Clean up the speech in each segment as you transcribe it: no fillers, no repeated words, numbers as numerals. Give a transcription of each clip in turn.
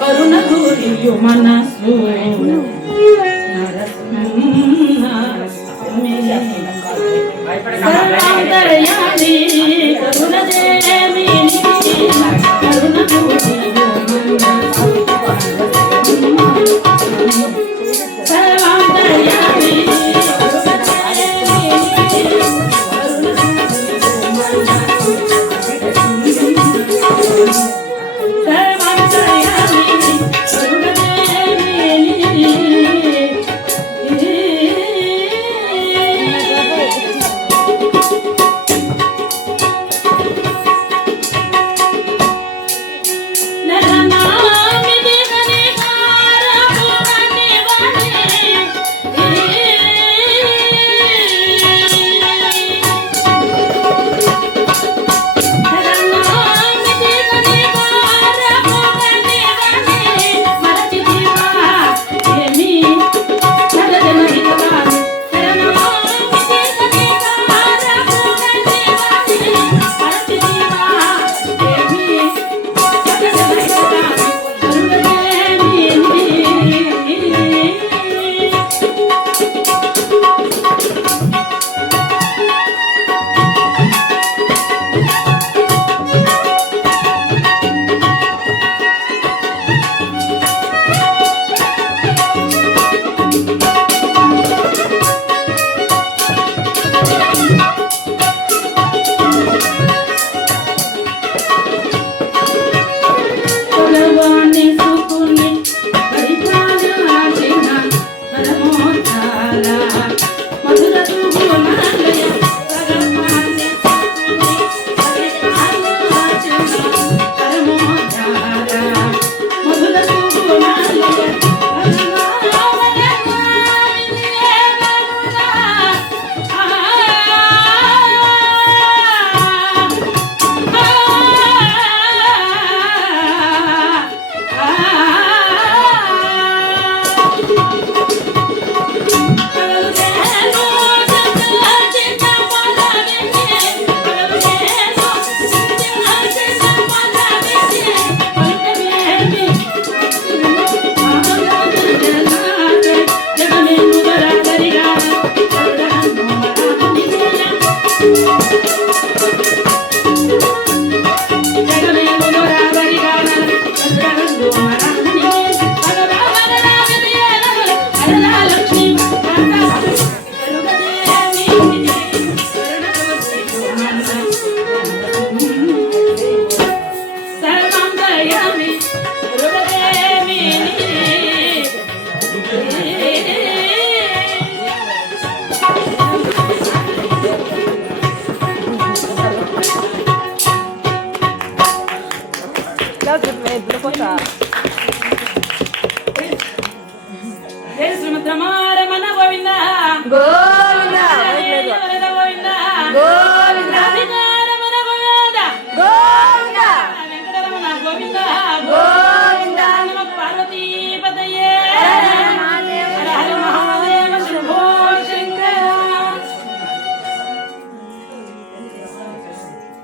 కరుణ గురియు మనసు సర్వాంతర్యామి కరుణ దేవి కరుణ గురియు మనసు సర్వాంతర్యామి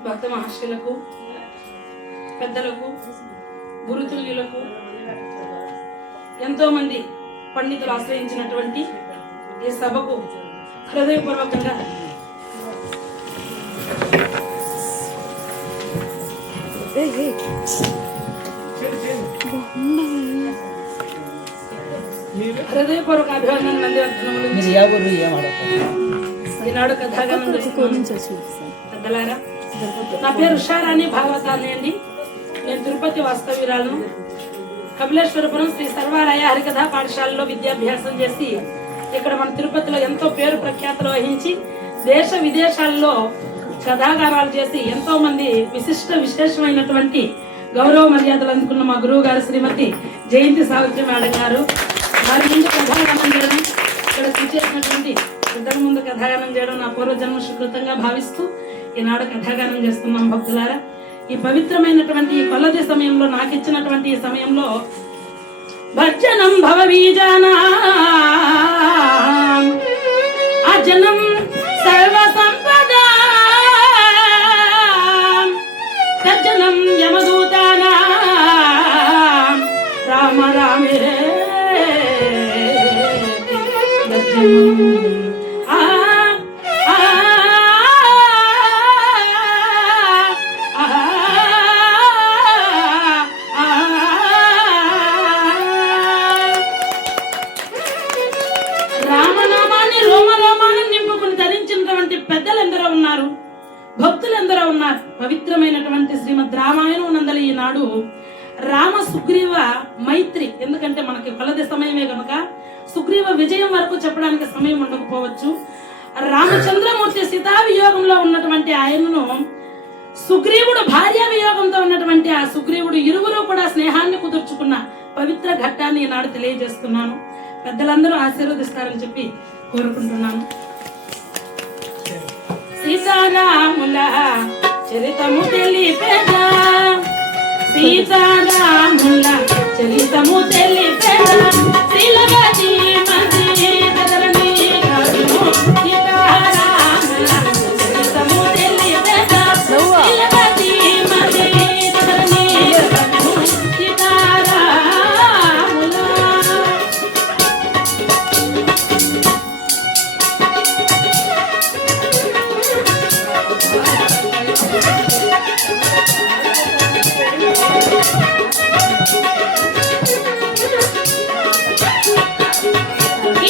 భక్త మహర్షులకు పెద్దలకు గురుతుల్యులకు ఎంతో మంది పండితులు ఆశ్రయించినటువంటి ఈ సభకు హృదయపూర్వకంగా హృదయపూర్వక అభివందనలు అందిస్తున్నాము. ఈనాడు కథాగానం పెద్దలారా, నా పేరు ఉషారాణి భాగవతాన్ని అండి. నేను తిరుపతి వాస్తవ్యురాలను. కపిలేశ్వరపురం శ్రీ సర్వారాయ హరికథా పాఠశాలలో విద్యాభ్యాసం చేసి ఇక్కడ మన తిరుపతిలో ఎంతో పేరు ప్రఖ్యాతలు వహించి దేశ విదేశాల్లో కథాగానాలు చేసి ఎంతో మంది విశేషమైనటువంటి గౌరవ మర్యాదలు అందుకున్న మా గురువు గారు శ్రీమతి జయంతి సావిత్రి మేడం గారు, వారి ముందు కథాగానం చేయడం, ఇక్కడ చేసినటువంటి పెద్దల ముందు కథాగానం చేయడం నా పూర్వజన్మ సుకృతంగా భావిస్తూ ఈనాడు కథాగానం చేస్తున్నాం. భక్తులారా, ఈ పవిత్రమైనటువంటి ఈ కొలది సమయంలో నాకు ఇచ్చినటువంటి ఈ సమయంలో భజనం భవబీజానా అజనం సర్వ సంపద తర్జనం యమదూతానా నాడు రామ సుగ్రీవ మైత్రి, ఎందుకంటే మనకి కొలది సమయమే కనుక సుగ్రీవ విజయం వరకు చెప్పడానికి సమయం ఉండకపోవచ్చు. రామచంద్రమూర్తి సీతా వియోగంలో ఉన్నటువంటి ఆయనను సుగ్రీవుడు భార్య వియోగంతో ఉన్నటువంటి ఆ సుగ్రీవుడు ఇరువురు కూడా స్నేహాన్ని కుదుర్చుకున్న పవిత్ర ఘట్టాన్ని ఈనాడు తెలియజేస్తున్నాను. పెద్దలందరూ ఆశీర్వదిస్తారని చెప్పి కోరుకుంటున్నాను. సీతారాముల చరితము తెలిపేదా, సీతారాముల చరితము తెలిపేదా, శ్రీలగతి మంది కదలని కాదు. సీతారాముల చరితము తెలిపేదా, శ్రీలగతి మంది కదలని కాదు. సీతారాముల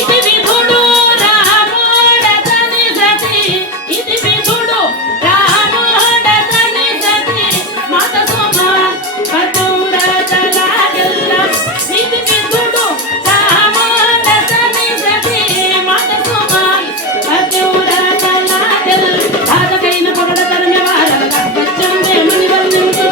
ఇది విధుడు రాముడతని సతి, ఇది విధుడు రాముడతని సతి, మాత సుమ పతురతలాగల్ల. ఇది విధుడు రాముడతని సతి, మాత సుమ పతురతలాగల్ల. తాతకైన పొగడతరని వారల బచ్చందే ముని వర్ణించు,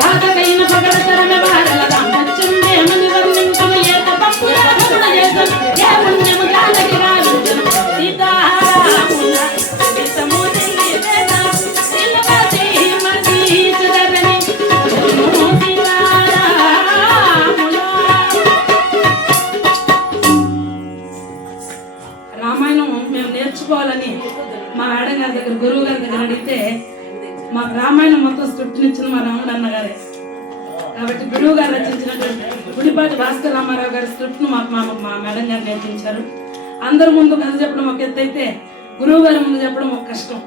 తాతకైన పొగడతరని వారల బచ్చందే ముని వర్ణించు. ఏక పప్పుల భగుడ చేసం ఏ పుణ్యము జానకి రావించు. సీతారాముల చరితము తెలిపేదా, శ్రీలగతి మంది కదలని కాదు. సీతారాముల రామాయణం మేము నేర్చుకోవాలని మా మేడం గారి దగ్గర, గురువు గారి దగ్గర అడిగితే మాకు రామాయణం మొత్తం స్క్రిప్ట్ ఇచ్చింది మా రాముడు అన్నగారే. కాబట్టి గురువు గారు రచించినటువంటి గుడిపాటి భాస్కర్ రామారావు గారి స్క్రిప్ట్ ను మాకు మా మేడం గారు నేర్పించారు. అందరి ముందు కథ చెప్పడం ఒక ఎత్తు అయితే గురువు గారి ముందు చెప్పడం ఒక కష్టం.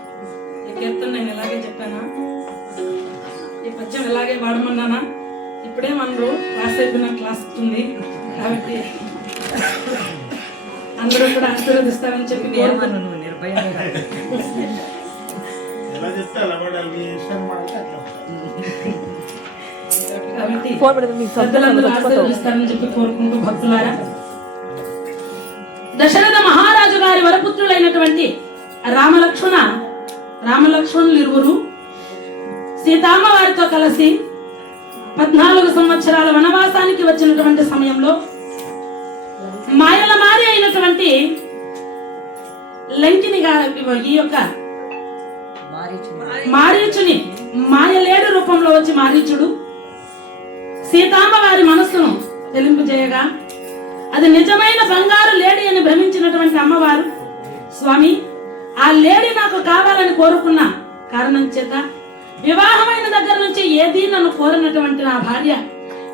ఈ కీర్తన నేను ఇలాగే చెప్పానా, ఈ పద్యం ఇలాగే వాడమన్నానా, ఇప్పుడే మనరు క్లాస్ అయిపోయిన క్లాస్ ఉంది. కాబట్టి అందరూ కూడా ఆశీర్వదిస్తారని చెప్పి కోరుకుంటున్నాను. కాబట్టి పెద్దలందరూ ఆశీర్వదిస్తారని చెప్పి కోరుకుంటూ భక్తులారా, దశరథ మహారాజు గారి వరపుత్రులైనటువంటి రామలక్ష్మణులు ఇరువురు సీతామ్మ వారితో కలిసి 14 సంవత్సరాల వనవాసానికి వచ్చినటువంటి సమయంలో మాయల మారి అయినటువంటి లంకిని ఈ యొక్క మారీచుని మాయలేడు రూపంలో వచ్చి మారీచుడు సీతామ్మ వారి మనస్సును తెలింపజేయగా అది నిజమైన బంగారు లేడి అని భ్రమించినటువంటి అమ్మవారు, స్వామి ఆ లేడి నాకు కావాలని కోరుకున్న కారణం చేత వివాహమైన దగ్గర నుంచి ఏది నన్ను కోరినటువంటి నా భార్య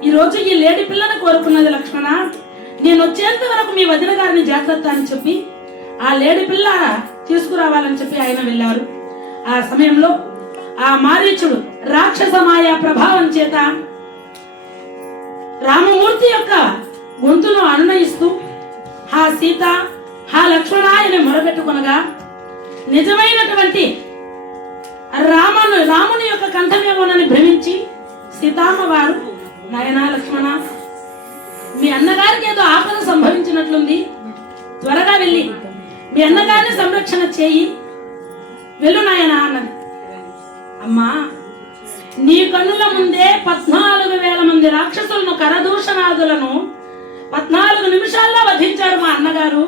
ఈ రోజు ఈ లేడి పిల్లని కోరుకున్నది. లక్ష్మణ, నేను వచ్చేంత వరకు మీ వదిన గారిని జాగ్రత్త అని చెప్పి ఆ లేడి పిల్ల తీసుకురావాలని చెప్పి ఆయన వెళ్ళారు. ఆ సమయంలో ఆ మారీచుడు రాక్షస మాయ ప్రభావం చేత రామమూర్తి యొక్క గొంతును అనునయిస్తూ హా సీత, హా లక్ష్మణ అని మొరబెట్టుకొనగా నిజమైనటువంటి రాముని యొక్క కంఠమేమోనని భ్రమించి సీతామ్మ వారు, నాయనా లక్ష్మణ, మీ అన్నగారికి ఏదో ఆపద సంభవించినట్లుంది, త్వరగా వెళ్ళి మీ అన్నగారిని సంరక్షణ చేయి, వెళ్ళు నాయనా అన్నది. అమ్మా, నీ కన్నుల ముందే 14,000 మంది రాక్షసులను, కరదూషణాదులను 14 నిమిషాల్లో వధించారు మా అన్నగారు.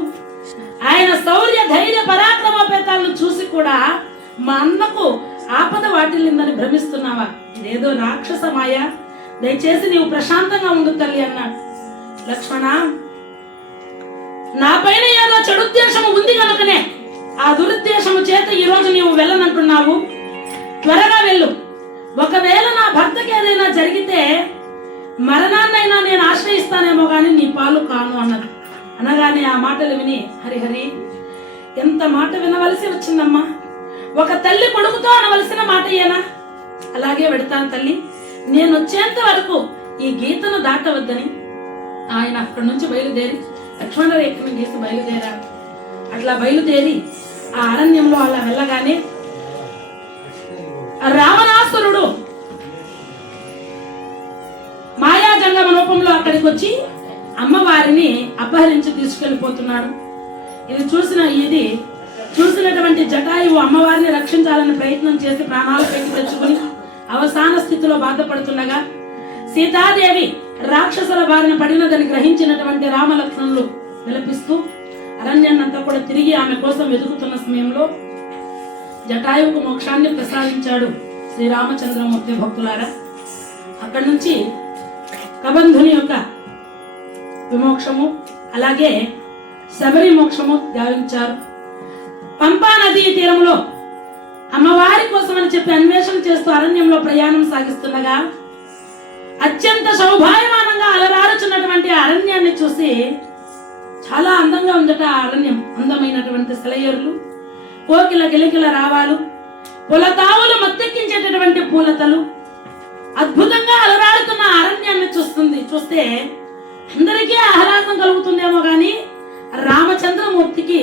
ఆయన శౌర్య ధైర్య పరాక్రమోపేతాలను చూసి కూడా మా అన్నకు ఆపద వాటిల్లిందని భ్రమిస్తున్నావా? ఇదేదో రాక్షస మాయ, దయచేసి నీవు ప్రశాంతంగా ఉండు తల్లి అన్నాడు. లక్ష్మణ, నా పైన ఏదో చెడుద్దేశము ఉంది కనుకనే ఆ దురుద్దేశము చేత ఈ రోజు నీవు వెళ్ళనంటున్నావు. త్వరగా వెళ్ళు. ఒకవేళ నా భర్తకి ఏదైనా జరిగితే మరణాన్నైనా నేను ఆశ్రయిస్తానేమో గాని నీ పాలు కాను అన్నది. అనగానే ఆ మాటలు విని హరిహరి, ఎంత మాట వినవలసి వచ్చిందమ్మా, ఒక తల్లి కొడుకుతో అనవలసిన మాట ఏనా? అలాగే పెడతాను తల్లి, నేను వచ్చేంత వరకు ఈ గీతను దాటవద్దని ఆయన అక్కడి నుంచి బయలుదేరి లక్ష్మణ రేఖను గీసి బయలుదేరారు. అట్లా బయలుదేరి ఆ అరణ్యంలో అలా వెళ్ళగానే రావణాసురుడు మాయాజంగమ రూపంలో అక్కడికి వచ్చి అమ్మవారిని అపహరించి తీసుకెళ్లిపోతున్నాడు. ఇది చూసినటువంటి జటాయువు అమ్మవారిని రక్షించాలని ప్రయత్నం చేసి ప్రాణాలు పెట్టి తెచ్చుకుని అవసాన స్థితిలో బాధపడుతుండగా సీతాదేవి రాక్షసుల బారిన పడినదని గ్రహించినటువంటి రామలక్ష్మణులు విలపిస్తూ అరణ్యాన్నంతా కూడా తిరిగి ఆమె కోసం వెతుకుతున్న సమయంలో జటాయువుకు మోక్షాన్ని ప్రసాదించాడు శ్రీరామచంద్రమూర్తి. భక్తులారా, అక్కడి నుంచి కబంధుని యొక్క విమోక్షము అలాగే శబరి మోక్షము గావించారు. పంపా నదీ తీరంలో అమ్మవారి కోసం అని చెప్పి అన్వేషణ చేస్తూ అరణ్యంలో ప్రయాణం సాగిస్తుండగా అత్యంత సౌభాగ్యమానంగా అలరారుచున్నటువంటి అరణ్యాన్ని చూసి చాలా అందంగా ఉందట. ఆ అరణ్యం అందమైనటువంటి సెలయేరులు, కోకిల గిలికిల రావాలు, పులతావులు మత్తెక్కించేటటువంటి పూలతలు, అద్భుతంగా అలరాడుతున్న అరణ్యాన్ని చూస్తే అందరికీ ఆహ్లాదం కలుగుతుందేమో గాని రామచంద్రమూర్తికి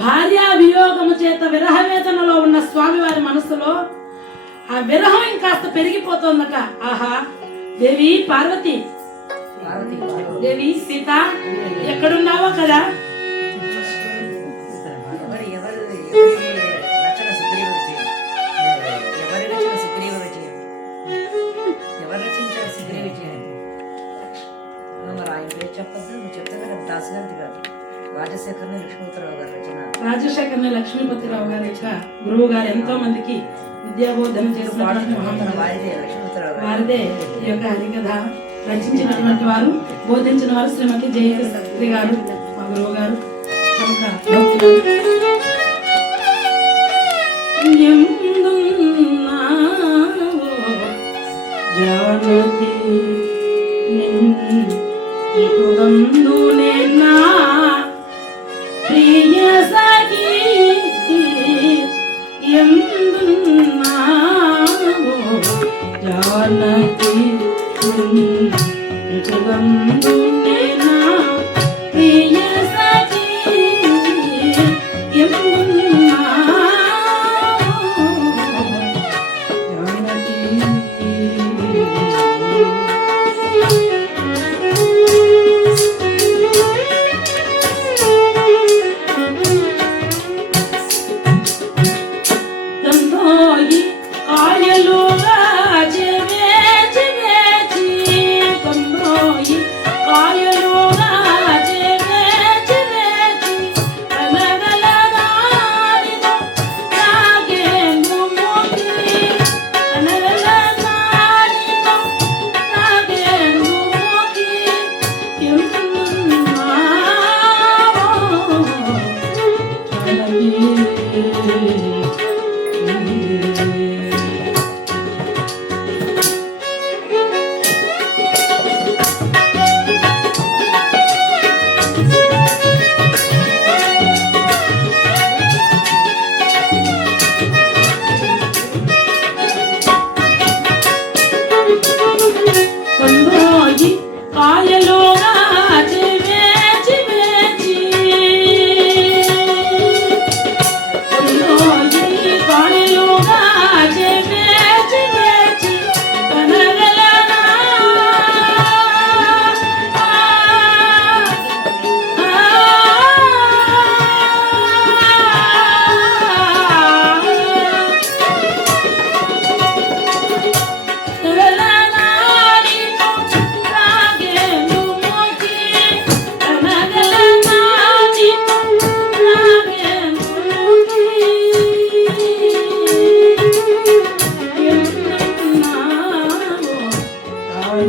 భార్యా వియోగము చేత విరహ వేదనలో ఉన్న స్వామివారి మనసులో ఆ విరహం ఇంకాస్త పెరిగిపోతుందట. ఆహా, దేవి పార్వతి, దేవి సీత ఎక్కడున్నావో కదా. రాజశేఖర్ని లక్ష్మీపతిరావు గారి యొక్క గురువు గారు ఎంతో మందికి విద్యాబోధన చేసిన వారిదే ఈ యొక్క హరికథ రచించినటువంటి వారు, బోధించిన వారు శ్రీమతి జయశ్రీ గారు, మా గురువు గారు. ప్రియ సఖీ ఎందున్నావో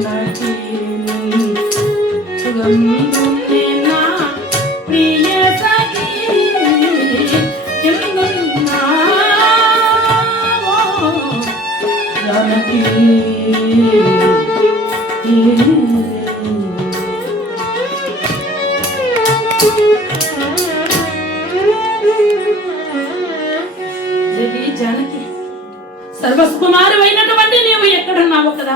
జానకి జగందునేనా ప్రియ సఖీ ఎందున్నావో జానకి. జానకి, సర్వసుకుమారువైనటువంటి నీవు ఎక్కడున్నావు కదా.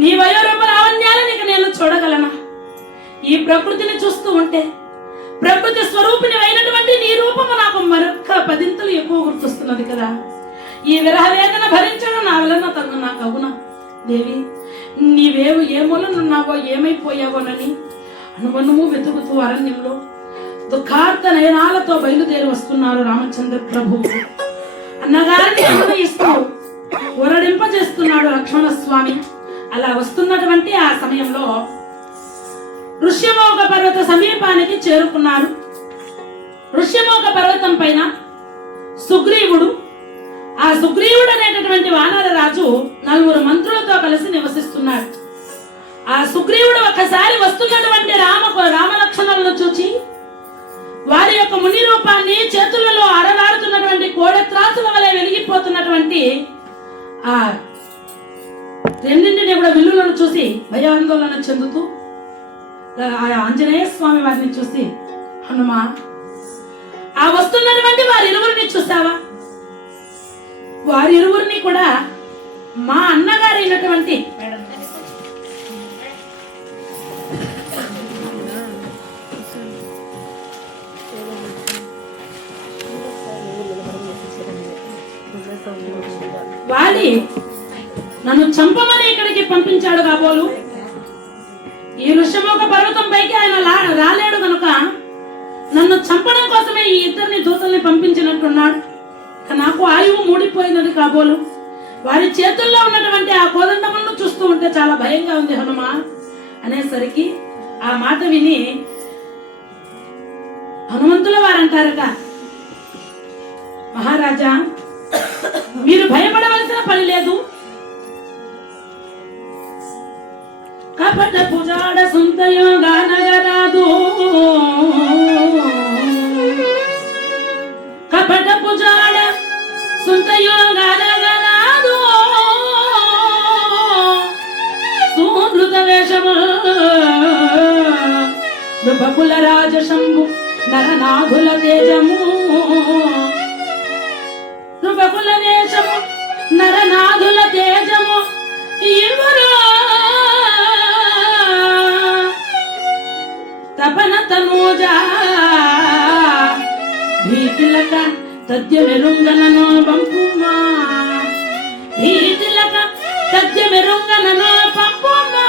నీ వయోరూప లావణ్యాలను ఇక నేను చూడగలనా? ఈ ప్రకృతిని చూస్తూ ఉంటే ప్రకృతి స్వరూపిణి అయినటువంటి నీ రూపము నాకు మరొక్క 10 ఎక్కువ గుర్తొస్తున్నది కదా. ఈ విరహ వేదన భరించడం నా వలన తగు నాకు అవునా దేవి, నీవేవు ఏ మూలనున్నావో ఏమైపోయావోనని అనువనువు వెతుకుతూ అరణ్యంలో దుఃఖార్త నయనాలతో బయలుదేరి వస్తున్నారు రామచంద్ర ప్రభువు. అన్నగారిని అనునయిస్తూ ఊరడింపజేస్తున్నాడు లక్ష్మణ స్వామి. అలా వస్తున్నటువంటి ఆ సమయంలో ఋష్యమోగ పర్వత సమీపానికి చేరుకున్నారు. ఋష్యమోగ పర్వతం పైన సుగ్రీవుడు, ఆ సుగ్రీవుడు అనేటటువంటి వానర రాజు 4 మంత్రులతో కలిసి నివసిస్తున్నాడు. ఆ సుగ్రీవుడు ఒకసారి వస్తున్నటువంటి రామలక్ష్మణులను చూచి వారి యొక్క ముని రూపాన్ని, చేతులలో అరలాడుతున్నటువంటి కోడెత్రాసుల వలె వెలిగిపోతున్నటువంటి ఆ రెండింటిని కూడా విల్లులను చూసి భయాందోళన చెందుతూ ఆ ఆంజనేయ స్వామి వారిని చూసి, హనుమా, ఆ వస్తున్నటువంటి వారిరువురిని చూసావా? వారిరువురిని కూడా మా అన్నగారైనటువంటి వాలి నన్ను చంపమని ఇక్కడికి పంపించాడు కాబోలు. ఈ ఋషమోక పర్వతం పైకి ఆయన రాలేడు కనుక నన్ను చంపడం కోసమే ఈ ఇద్దరిని దూతల్ని పంపించినట్టున్నాడు. నాకు ఆయువు మూడిపోయినది కాబోలు. వారి చేతుల్లో ఉన్నటువంటి ఆ కోదండములను చూస్తూ ఉంటే చాలా భయంగా ఉంది హనుమా అనేసరికి ఆ మాట విని హనుమంతుల వారంటారట, మహారాజా, మీరు భయపడవలసిన పని లేదు. కపట పుజాడ సుంతయోగానగరాదు, కపట పుజాడ సుంతయోగానగరాదు, సుహృత వేషము నృపకుల రాజశంభు నరనాథుల తేజము, నృపకుల వేషము నరనాథుల తేజము ఇవరు తపన తనూజా భీతిలక తద్యమెరుంగననో పంపుమా, భీతిలక తద్యమెరుంగననో పంపుమా.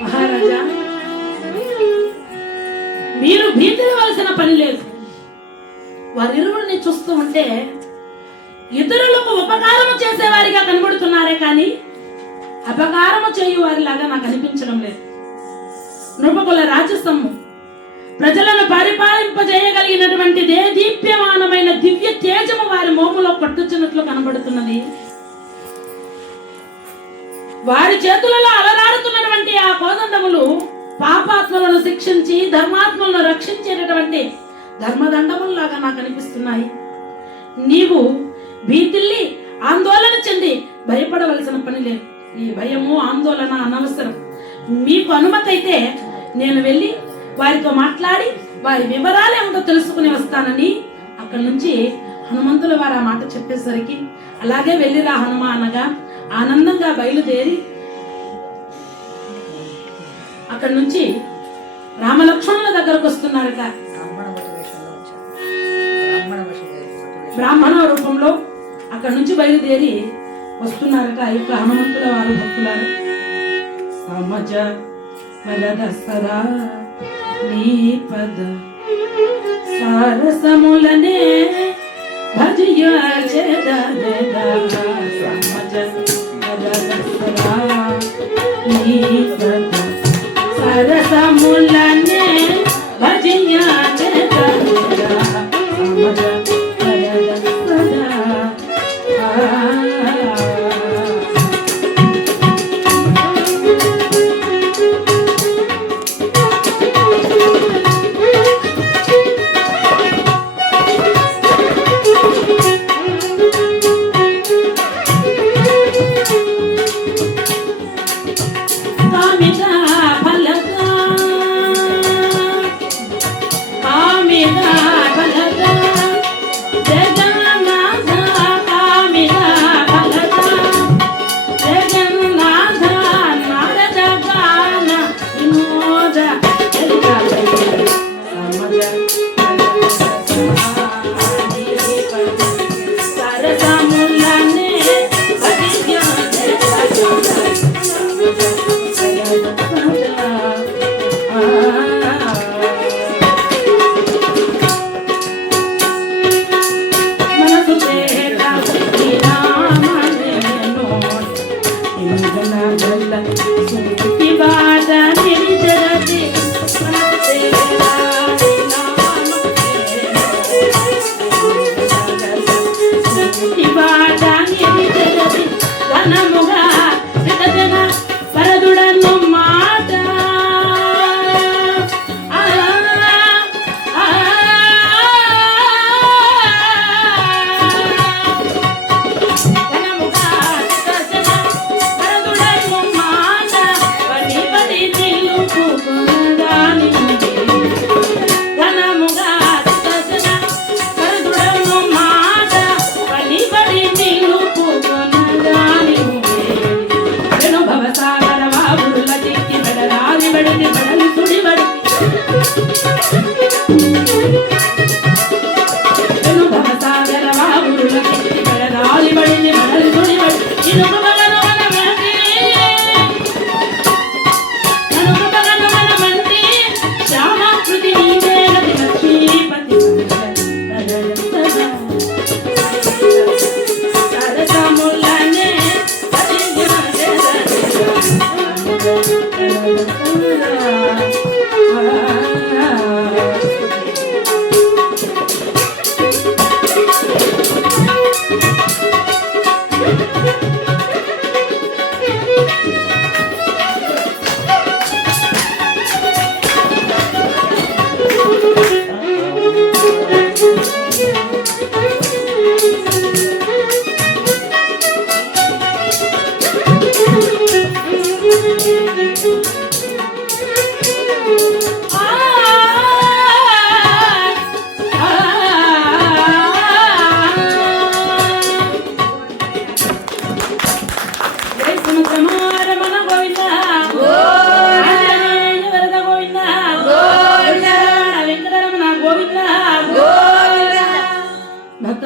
మహారాజా, మీరు భీతివలసిన పని లేదు. వారిరువురిని చూస్తూ ఉంటే ఇతరులకు ఉపకారము చేసేవారిగా కనబడుతున్నారే కానీ అపకారము చేయు వారిలాగా నాకు అనిపించడం లేదు. నృపకుల రాజసమ్ము ప్రజలను పరిపాలింపజేయగలిగినటువంటి దేదీప్యమానమైన దివ్య తేజము వారి మోములో పట్టుచున్నట్లు కనబడుతున్నది. వారి చేతులలో అలరాడుతున్నటువంటి ఆ కోదండములు పాపాత్మలను శిక్షించి ధర్మాత్మలను రక్షించేటటువంటి ధర్మదండముల్లాగా నాకు అనిపిస్తున్నాయి. నీవు భీతిల్లి ఆందోళన చెంది భయపడవలసిన పని లేదు. ఈ భయము ఆందోళన అనవసరం. మీకు అనుమతి అయితే నేను వెళ్ళి వారితో మాట్లాడి వారి వివరాలు ఏమిటో తెలుసుకుని వస్తానని అక్కడి నుంచి హనుమంతుల వారు ఆ మాట చెప్పేసరికి అలాగే వెళ్ళిరా హనుమ అనగా ఆనందంగా బయలుదేరి అక్కడి నుంచి రామలక్ష్మణుల దగ్గరకు వస్తున్నారట. బ్రాహ్మణ రూపంలో అక్కడి నుంచి బయలుదేరి వస్తున్నారట యొక్క హనుమంతుల వారు భక్తులారు. సమజ వలదసరా నీ పద సారసములనే భజయా సమజ వలదసరా నీ పద సారసములనే భజయా సమజ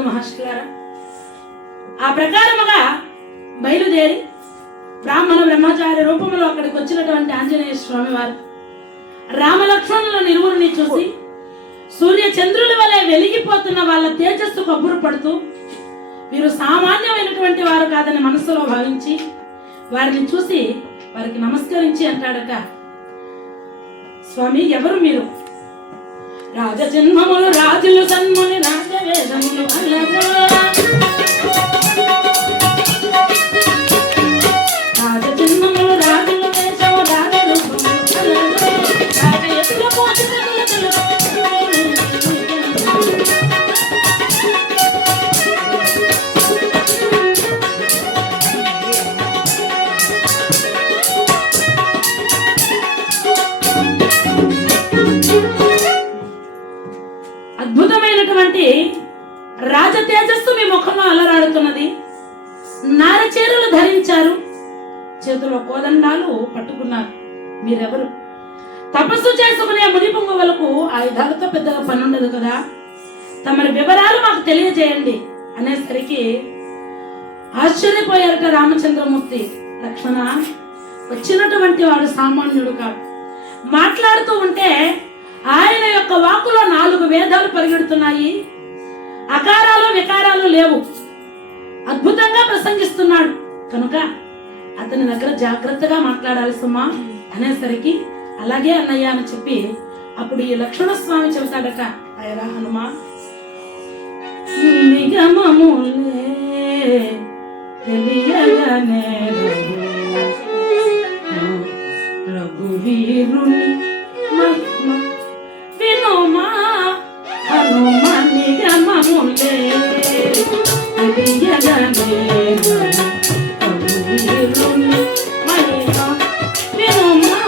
మహర్షులారా, ఆ ప్రకారముగా బయలుదేరి బ్రాహ్మణ బ్రహ్మచారి రూపంలో అక్కడికి వచ్చినటువంటి ఆంజనేయ స్వామి వారు రామలక్ష్మణుల ఇరువురిని చూసి సూర్య చంద్రుల వలె వెలిగిపోతున్న వాళ్ళ తేజస్సు కబురు పడుతూ వీరు సామాన్యమైనటువంటి వారు కాదని మనసులో భావించి వారిని చూసి వారికి నమస్కరించి అంటాడట, స్వామి ఎవరు మీరు? రాజజన్మములు రాజులు సన్ముని రాజవేదములు రాజజన్మములు రాజులు వేషము రాజరూపములు రాజ ఎత్తుల పోషకులు తెలుసు. అద్భుతమైనటువంటి రాజ తేజస్సు మీ ముఖంలో అలరాడుతున్నది. నారచీరలు ధరించారు, చేతిలో కోదండాలు పట్టుకున్నారు. మీరెవరు? తపస్సు చేసుకునే ముని పొంగువలకు ఆయుధాలతో పెద్దగా పని ఉండదు కదా, తమరి వివరాలు మాకు తెలియజేయండి అనేసరికి ఆశ్చర్యపోయారట రామచంద్రమూర్తి. లక్ష్మణ, వచ్చినటువంటి వాడు సామాన్యుడు కాదు. మాట్లాడుతూ ఉంటే ఆయన యొక్క వాక్కులో 4 వేదాలు పరిగెడుతున్నాయి. అకారాలు వికారాలు లేవు. అద్భుతంగా ప్రసంగిస్తున్నాడు కనుక అతని దగ్గర జాగ్రత్తగా మాట్లాడాలి సుమా అనేసరికి అలాగే అన్నయ్య అని చెప్పి అప్పుడు ఈ లక్ష్మణ స్వామి చెబుతాడట, అయ్యరా హనుమా, నిగమములే తెలియగానే రఘువీరుని మహిమ వినుమా హనుమ నిగమములే తెలియగానే రఘువీరుని మహిమ వినుమా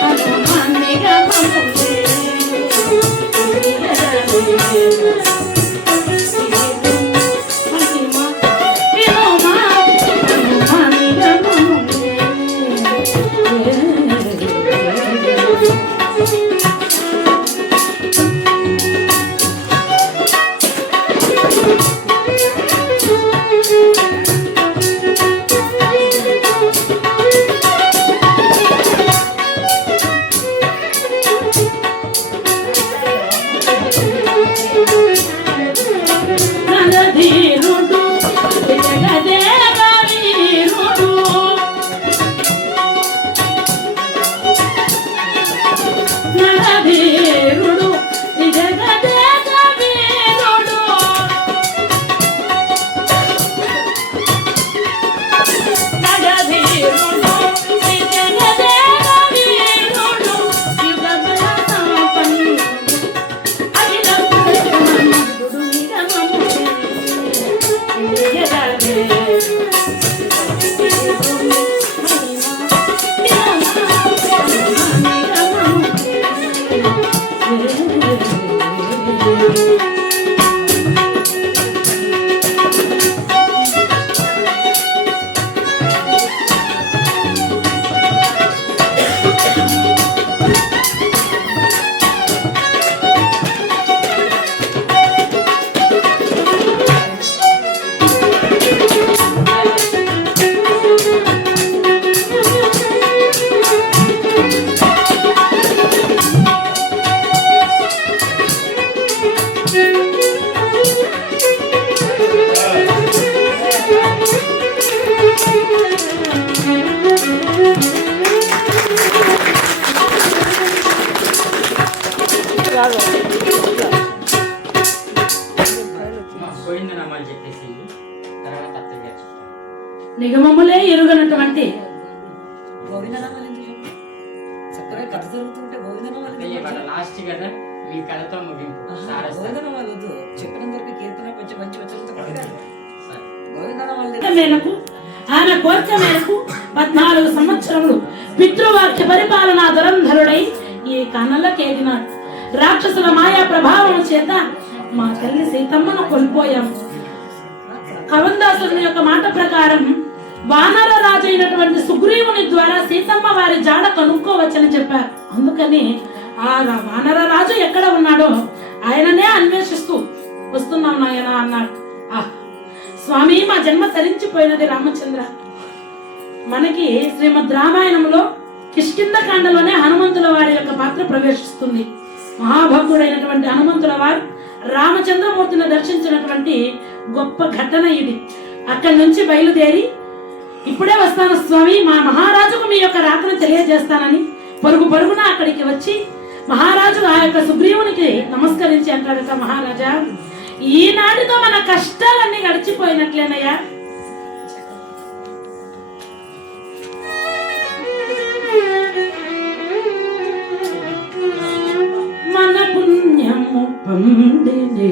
హనుమ నిగమములే తెలియగానే నిగమములే ఎరుగనటువంటి మేరకు ఆయన కోరిక మేరకు 14 సంవత్సరములు పితృవాక్య పరిపాలనా దురంధరుడై ఈ కన్నలకేగినాడు. రాక్షసుల మాయా ప్రభావం చేత మా తల్లి సీతమ్మను కోల్పోయాం. కవందాసుని యొక్క మాట ప్రకారం వానర రాజు అయినటువంటి సుగ్రీవుని ద్వారా సీతమ్మ వారి జాడ కనుక్కోవచ్చని చెప్పారు. అందుకని ఆ వానర రాజు ఎక్కడ ఉన్నాడో ఆయననే అన్వేషిస్తూ వస్తున్నాం నాయన అన్నాడు. స్వామి మా జన్మ తరించిపోయినది రామచంద్ర. మనకి శ్రీమద్ రామాయణంలో కిష్కింద కాండలోనే హనుమంతుల వారి యొక్క పాత్ర ప్రవేశిస్తుంది. మహాభక్తుడైనటువంటి హనుమంతుల వారు రామచంద్రమూర్తిని దర్శించినటువంటి గొప్ప ఘటన ఇది. అక్కడి నుంచి బయలుదేరి ఇప్పుడే వస్తాను స్వామి, మా మహారాజుకు మీ యొక్క రాకను తెలియజేస్తానని పరుగు పరుగున అక్కడికి వచ్చి మహారాజు ఆ యొక్క సుగ్రీవునికి నమస్కరించి అంటాడట, మహారాజా ఈనాటితో మన కష్టాలన్నీ గడిచిపోయినట్లేనయ్యా. మన పుణ్యము పండినే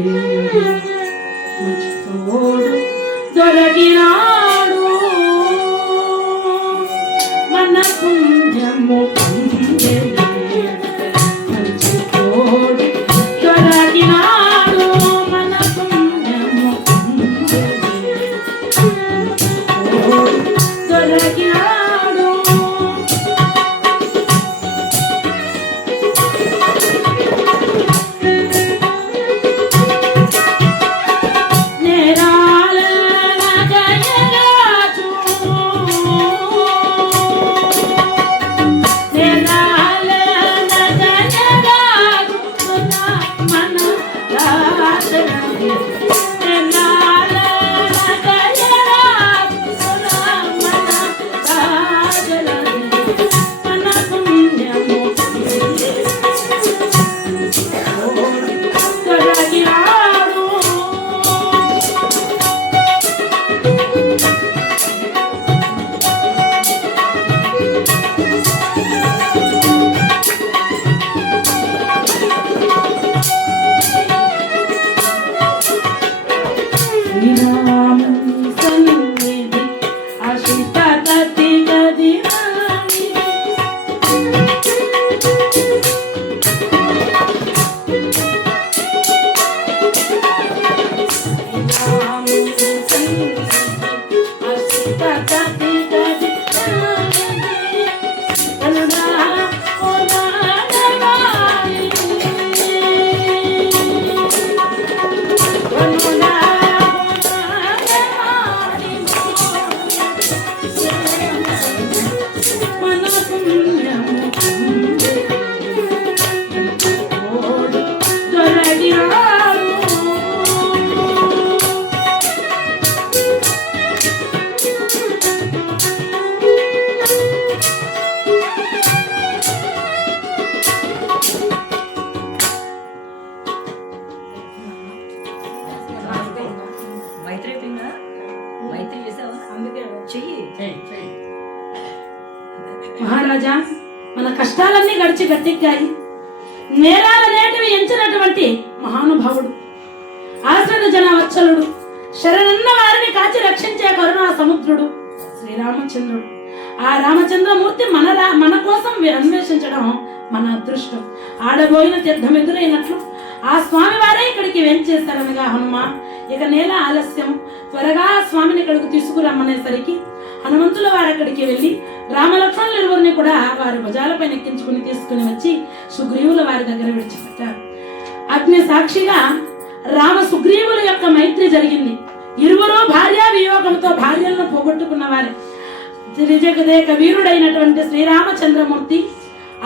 తోడు దొరకినాడు, మన పుణ్యము పండినే తోడు దొరకినాడు, మన పుణ్యము పండినే తోడు దొరకినాడు. మహారాజా మన కష్టాలన్నీ గడిచి గట్టెక్కాయి. నేరాలనేటివి ఎంచినటువంటి మహానుభావుడు, ఆశ్రిత జన వత్సలుడు, శరణన్న వారిని కాచి రక్షించే కరుణా సముద్రుడు శ్రీరామచంద్రుడు. ఆ రామచంద్రమూర్తి మన కోసం అన్వేషించడం మన అదృష్టం. ఆడబోయిన తీర్థం ఎదురైనట్లు ఆ స్వామి వారే ఇక్కడికి వెంచేస్తారనగా హనుమ ఇక నేల ఆలస్యం, త్వరగా ఆ స్వామిని ఇక్కడికి తీసుకురమ్మనేసరికి హనుమంతుల వారు అక్కడికి వెళ్లి రామలక్ష్మణులు ఇరువురిని కూడా వారి భుజాలపై ఎక్కించుకుని తీసుకుని వచ్చి సుగ్రీవుల వారి దగ్గర విడిచిపెట్టారు. అగ్ని సాక్షిగా రామ సుగ్రీవుల యొక్క మైత్రి జరిగింది. ఇరువురు భార్యా వియోగంతో భార్యలను పోగొట్టుకున్న వారే. త్రిజగదేక వీరుడైనటువంటి శ్రీరామచంద్రమూర్తి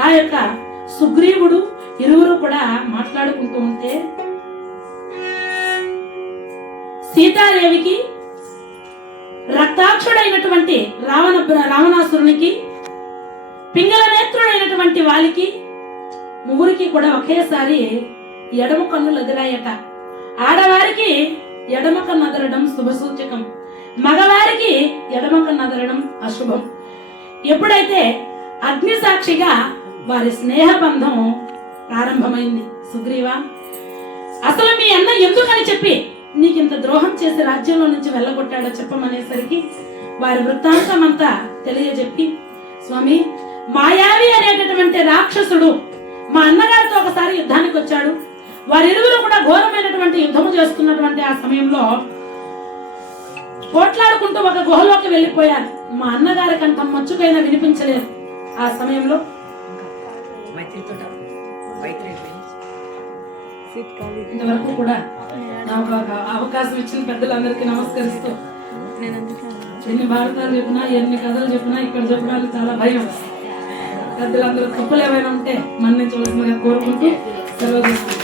ఆ యొక్క సుగ్రీవుడు ఇరువురు కూడా మాట్లాడుకుంటూ ఉంటే సీతాదేవికి రక్తాక్షుడైనటువంటి రావణాసురునికి పింగళ నేత్రుడైనటువంటి వాలికి ముగ్గురికి కూడా ఒకేసారి ఎడమ కన్నులు ఎదురాయట. ఆడవారికి ఎడమ కన్ను అదరడం శుభసూచకం, మగవారికి ఎడమ కన్ను అదరడం అశుభం. ఎప్పుడైతే అగ్ని సాక్షిగా వారి స్నేహబంధం ప్రారంభమైంది. సుగ్రీవా, అసలు మీ అన్న ఎందుకని చెప్పి నీకింత ద్రోహం చేసి రాజ్యంలో నుంచి వెళ్ళగొట్టాడో చెప్పమనేసరికి వారి వృత్తాంతం అంతా తెలియజెప్పి, స్వామి మాయావి అనేటటువంటి రాక్షసుడు మా అన్నగారితో ఒకసారి యుద్ధానికి వచ్చాడు. వారిరువురు కూడా ఘోరమైనటువంటి యుద్ధము చేస్తున్నటువంటి ఆ సమయంలో పోట్లాడుకుంటూ ఒక గుహలోకి వెళ్ళిపోయారు. మా అన్నగారి కంఠం మచ్చుకైనా వినిపించలేదు. ఆ సమయంలో ఇంతవరకు కూడా నాకు అవకాశం ఇచ్చిన పెద్దలందరికీ నమస్కరిస్తూ ఎన్ని భారతాలు చెప్పినా ఎన్ని కథలు చెప్పినా ఇక్కడ చెప్పడానికి చాలా భయం. పెద్దలందరూ తప్పులు ఏమైనా ఉంటే మన్నించవలసిందిగా కోరుకుంటూ సెలవు తీసుకుంటాను.